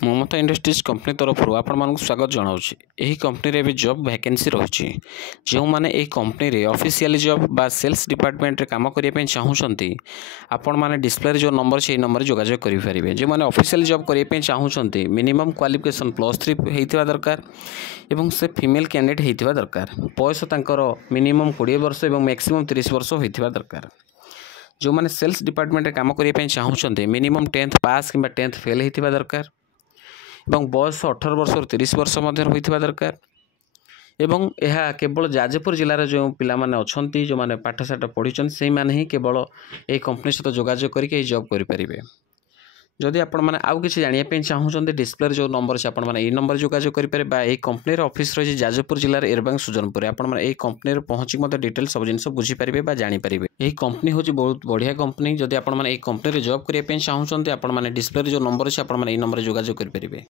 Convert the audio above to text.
ममता industries company तरफ आपको स्वागत जनावि। यही कंपनी भी जॉब वैकेंसी रही जो मैंने यही कंपनी ऑफिशियल जॉब बा सेल्स डिपार्टमेंट रे काम करने चाहूँगी आपण मैंने डिस्प्ले जो नंबर से नंबर जोगाजोग करेंगे। जो मैंने ऑफिशियल जॉब करने चाहूँगी मिनिमम क्वालिफिकेशन +3 होता दरकार एवं से फीमेल कैंडिडेट होता दरकार। बयस तांकर मिनिमम 20 वर्ष और मैक्सिमम 30 वर्ष होता दरकार। जो मैंने सेल्स डिपार्टमेंट रे काम करने चाहूँगी मिनिमम 10th पास कि 10th फेल होता दरकार एवं बयस 18 वर्ष और 30 वर्ष होता दरकार। एवं यह केवल जाजपुर जिलार जो पिला माने अछंती जो माने पाठशाठ पढ़ी से माने ही केवल ये कंपनी सहित जोगाजोग करके जॉब करेंगे। जदि आपण मैंने आउ कि जानापी चाहूँगी डिस्प्ले जो नंबर से आपण मैंने नंबर जोगाजोग करेंगे। यही कंपनी ऑफिस रही जाजपुर जिलार एरबांग सुजनपुर आपण मैंने यही कंपनी पहुँची मत डिटेल सब जिन बुझीपारे जानीपारे। यही कंपनी हूँ बहुत बढ़िया कंपनी। जदि आपण मैंने यही कंपनी जॉब करने चाहूँगी आपण मैंने डिस्प्ले जो नंबर से आपण मैंने नंबर जोगाजोग करेंगे।